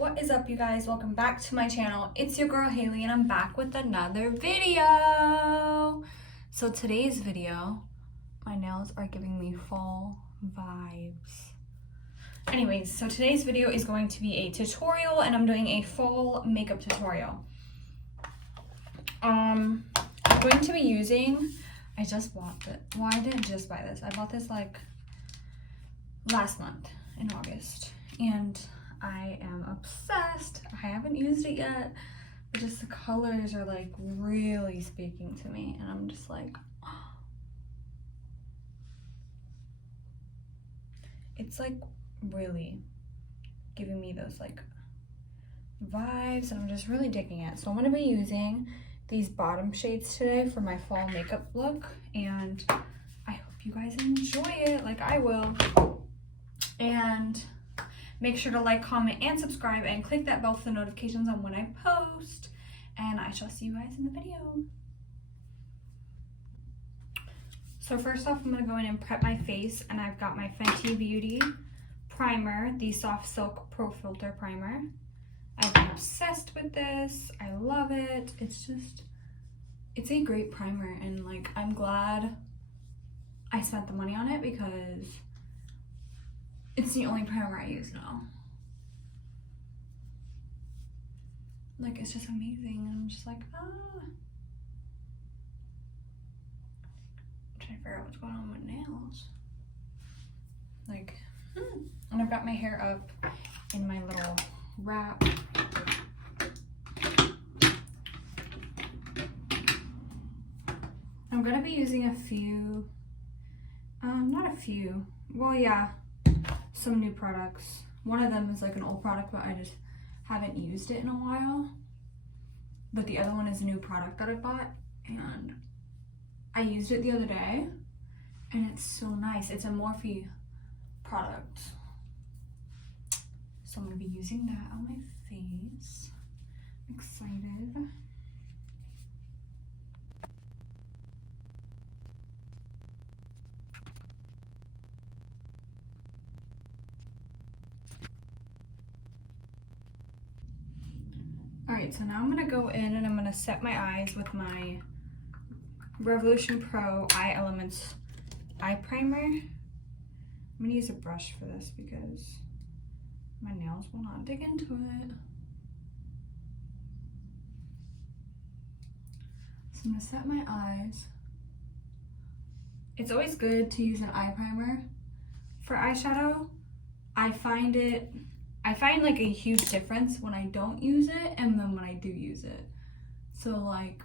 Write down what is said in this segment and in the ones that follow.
What is up, you guys? Welcome back to my channel. It's your girl Haley and I'm back with another video. So today's video, my nails are giving me fall vibes. Anyways, so today's video is going to be a tutorial and I'm doing a fall makeup tutorial. I'm going to be using, I just bought it. Well, I didn't just buy this. I bought this like last month in August and I am obsessed. I haven't used it yet, but just the colors are like really speaking to me and I'm just like, oh. It's like really giving me those like vibes and I'm just really digging it. So I'm gonna be using these bottom shades today for my fall makeup look and I hope you guys enjoy it like I will. And make sure to like, comment, and subscribe, and click that bell for the notifications on when I post. And I shall see you guys in the video. So first off, I'm going to go in and prep my face. And I've got my Fenty Beauty primer, the Soft Silk Pro Filter primer. I've been obsessed with this. I love it. It's a great primer. And like, I'm glad I spent the money on it because it's the only primer I use now. Like, it's just amazing. And I'm just like, I'm trying to figure out what's going on with nails. Like, and I've got my hair up in my little wrap. I'm gonna be using a few, not a few, well, yeah, some new products. One of them is like an old product, but I just haven't used it in a while. But the other one is a new product that I bought and I used it the other day and it's so nice. It's a Morphe product. So I'm gonna be using that on my face. I'm excited. Alright, so now I'm going to go in and I'm going to set my eyes with my Revolution Pro Eye Elements eye primer. I'm going to use a brush for this because my nails will not dig into it. So I'm going to set my eyes. It's always good to use an eye primer for eyeshadow. I find like a huge difference when I don't use it and then when I do use it. So like,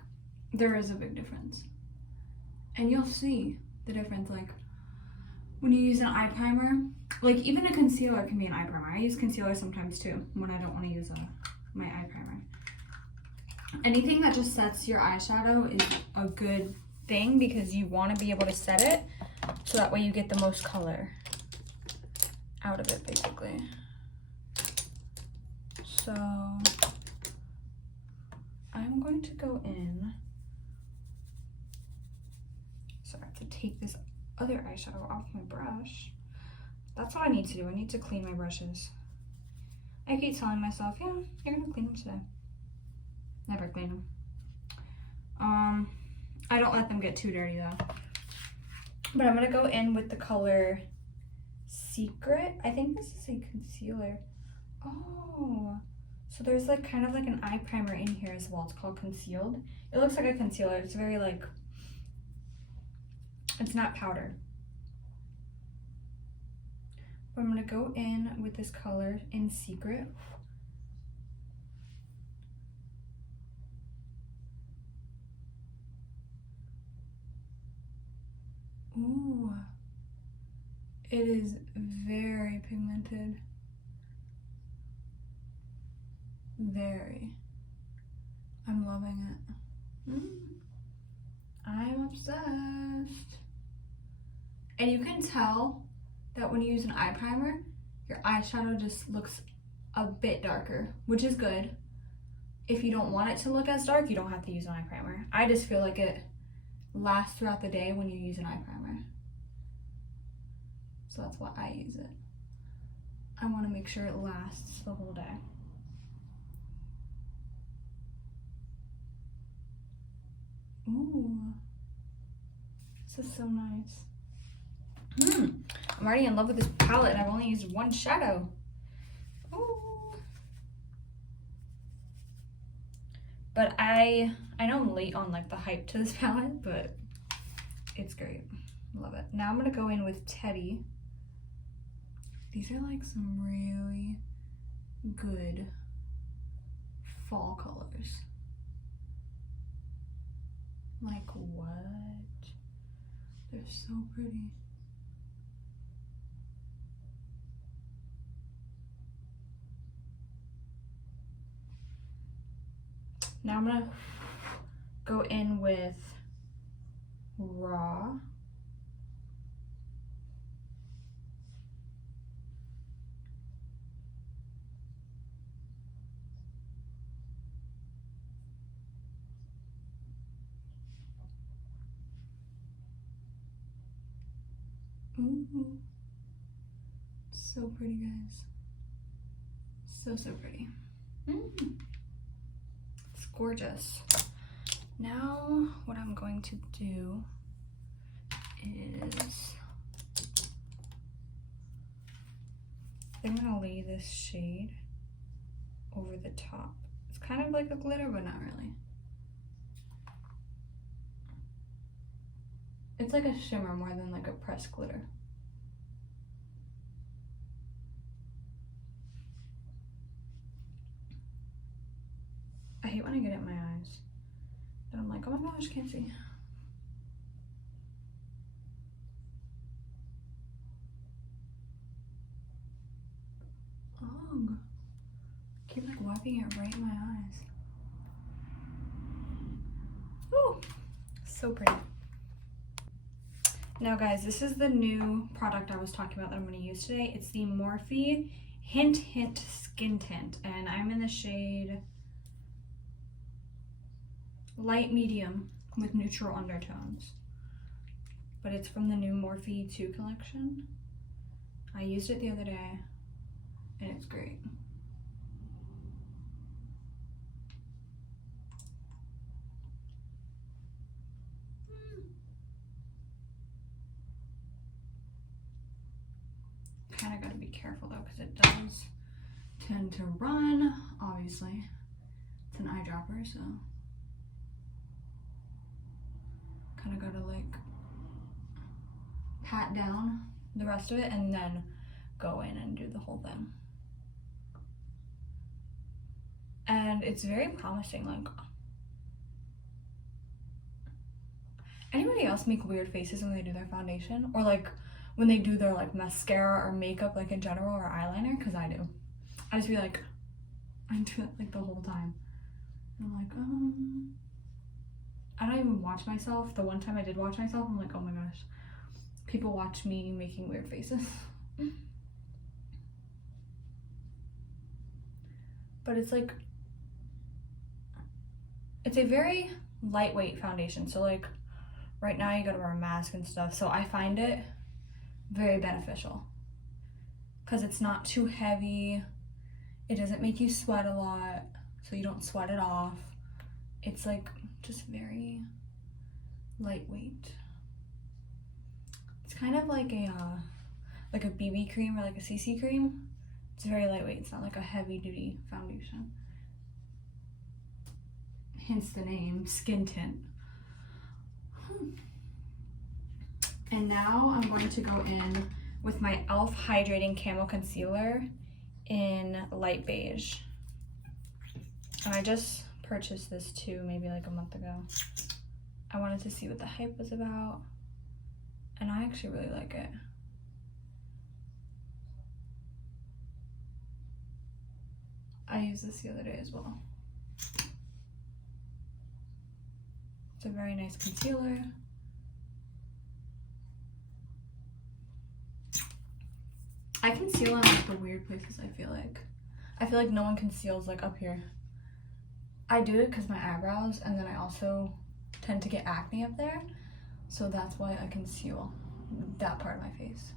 there is a big difference. And you'll see the difference like when you use an eye primer. Like even a concealer can be an eye primer. I use concealer sometimes too when I don't want to use my eye primer. Anything that just sets your eyeshadow is a good thing because you want to be able to set it so that way you get the most color out of it basically. So I'm going to go in. So I have to take this other eyeshadow off my brush. That's what I need to do. I need to clean my brushes. I keep telling myself, yeah, you're gonna clean them today. Never clean them. I don't let them get too dirty though. But I'm gonna go in with the color Secret. I think this is a concealer. Oh. So there's like kind of like an eye primer in here as well. It's called Concealed. It looks like a concealer. It's very like, it's not powder. But I'm gonna go in with this color in Secret. Ooh. It is very pigmented. Very. I'm loving it. I'm obsessed. And you can tell that when you use an eye primer, your eyeshadow just looks a bit darker, which is good. If you don't want it to look as dark, you don't have to use an eye primer. I just feel like it lasts throughout the day when you use an eye primer. So that's why I use it. I want to make sure it lasts the whole day. Ooh. This is so nice. I'm already in love with this palette and I've only used one shadow. Ooh. But I know I'm late on like the hype to this palette, but it's great. Love it. Now I'm gonna go in with Teddy. These are like some really good fall colors. Like what? They're so pretty. Now I'm gonna go in with Raw. Ooh. So pretty, guys. So pretty. It's gorgeous. Now what I'm going to do is I'm gonna lay this shade over the top. It's kind of like a glitter, but not really. It's like a shimmer more than like a pressed glitter. I hate when I get it in my eyes. And I'm like, oh my gosh, can't see. Oh, keep like wiping it right in my eyes. Ooh, so pretty. Now guys, this is the new product I was talking about that I'm going to use today. It's the Morphe Hint Hint Skin Tint, and I'm in the shade light medium with neutral undertones. But it's from the new Morphe 2 collection. I used it the other day, and it's great. Kind of got to be careful though, because it does tend to run, obviously. It's an eyedropper, so kind of got to like pat down the rest of it and then go in and do the whole thing. And it's very promising. Like, anybody else make weird faces when they do their foundation, or like when they do their like mascara or makeup, like in general, or eyeliner? Because I do. I just be like, I do it like the whole time. And I'm like, I don't even watch myself. The one time I did watch myself, I'm like, oh my gosh, people watch me making weird faces. But it's like, it's a very lightweight foundation. So like right now you gotta wear a mask and stuff. So I find it very beneficial because it's not too heavy. It doesn't make you sweat a lot, so you don't sweat it off. It's like just very lightweight. It's kind of like a BB cream or like a CC cream. It's very lightweight. It's not like a heavy duty foundation. Hence the name, Skin Tint. And now I'm going to go in with my e.l.f. Hydrating Camo Concealer in light beige. And I just purchased this too, maybe like a month ago. I wanted to see what the hype was about, and I actually really like it. I used this the other day as well. It's a very nice concealer. I conceal in like the weird places, I feel like. I feel like no one conceals like up here. I do it because my eyebrows, and then I also tend to get acne up there. So that's why I conceal that part of my face.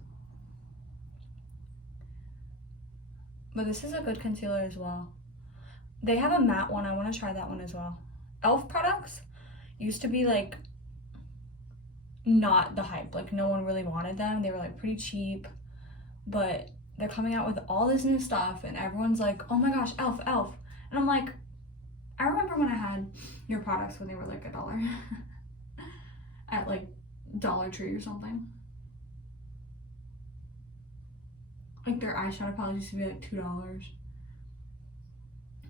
But this is a good concealer as well. They have a matte one. I want to try that one as well. e.l.f. products, used to be like not the hype. Like no one really wanted them. They were like pretty cheap, but they're coming out with all this new stuff and everyone's like, oh my gosh, e.l.f. e.l.f. And I'm like, I remember when I had your products when they were like $1 at like Dollar Tree or something. Like their eyeshadow palettes used to be like $2.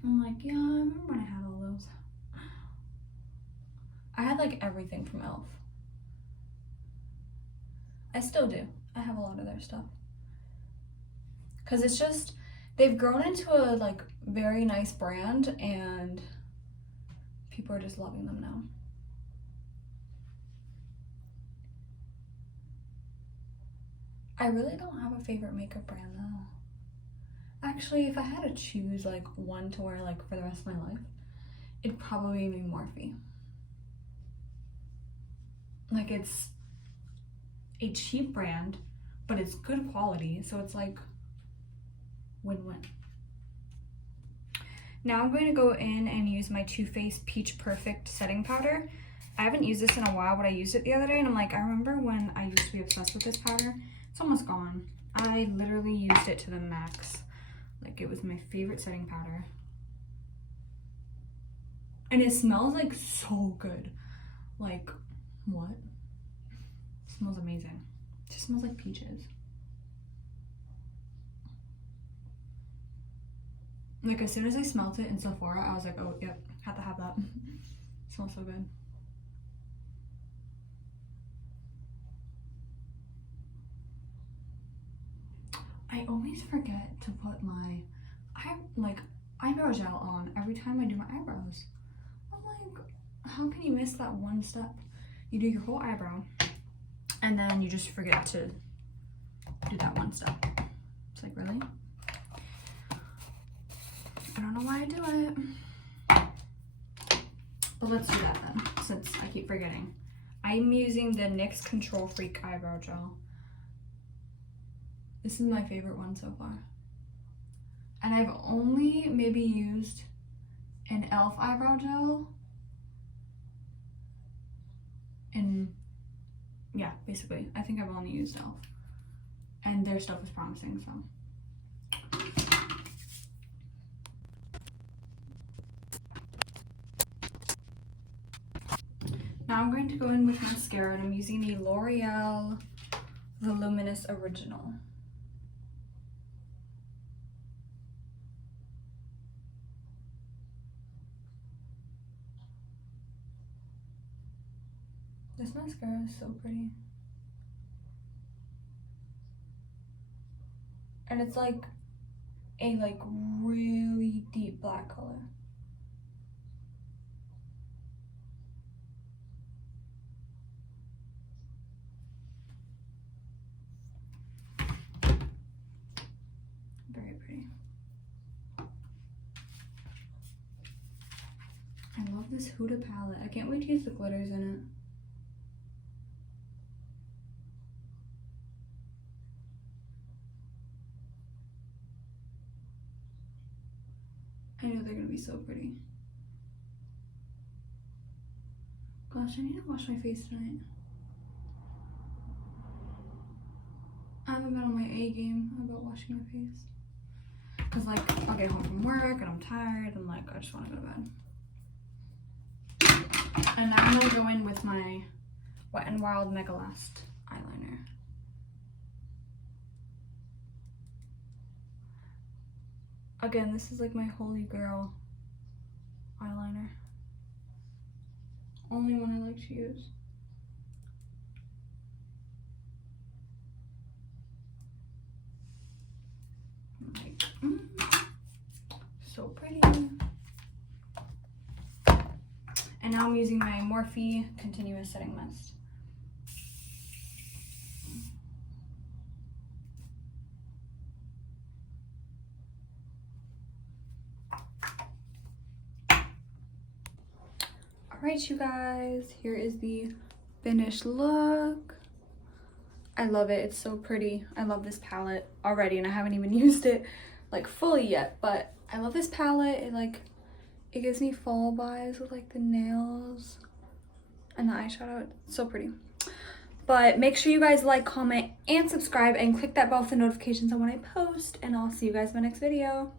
I'm like, yeah, I remember when I had all those. I had like everything from e.l.f. I still do. I have a lot of their stuff. Cause it's just, they've grown into a like very nice brand and people are just loving them now. I really don't have a favorite makeup brand though. Actually, if I had to choose like one to wear like for the rest of my life, it'd probably be Morphe. Like it's a cheap brand, but it's good quality, so it's like win-win. Now I'm going to go in and use my Too Faced Peach Perfect setting powder. I haven't used this in a while, but I used it the other day and I'm like, I remember when I used to be obsessed with this powder. It's almost gone. I literally used it to the max. Like it was my favorite setting powder. And it smells like so good. Like, what? It smells amazing. It just smells like peaches. Like as soon as I smelled it in Sephora, I was like, oh, yep, had to have that. It smells so good. I always forget to put my eyebrow gel on every time I do my eyebrows. I'm like, how can you miss that one step? You do your whole eyebrow and then you just forget to do that one step. It's like, really? I don't know why I do it. But let's do that then, since I keep forgetting. I'm using the NYX Control Freak Eyebrow Gel. This is my favorite one so far. And I've only maybe used an e.l.f. eyebrow gel. And yeah, basically, I think I've only used e.l.f. And their stuff is promising, so. Now I'm going to go in with mascara and I'm using the L'Oreal Voluminous Original. This mascara is so pretty. And it's like a really deep black color. Very pretty. I love this Huda palette. I can't wait to use the glitters in it. I know they're gonna be so pretty. Gosh, I need to wash my face tonight. I haven't been on my A game about washing my face. Cause like, I'll get home from work and I'm tired and like, I just wanna go to bed. And now I'm gonna go in with my Wet n Wild Mega Last eyeliner. Again, this is like my holy grail eyeliner. Only one I like to use. Like, so pretty. And now I'm using my Morphe Continuous Setting Mist. Alright, you guys, here is the finished look. I love it. It's so pretty. I love this palette already, and I haven't even used it like fully yet, but I love this palette. It gives me fall vibes with like the nails. And the eyeshadow, it's so pretty. But make sure you guys like, comment, and subscribe, and click that bell for notifications on when I post. And I'll see you guys in my next video.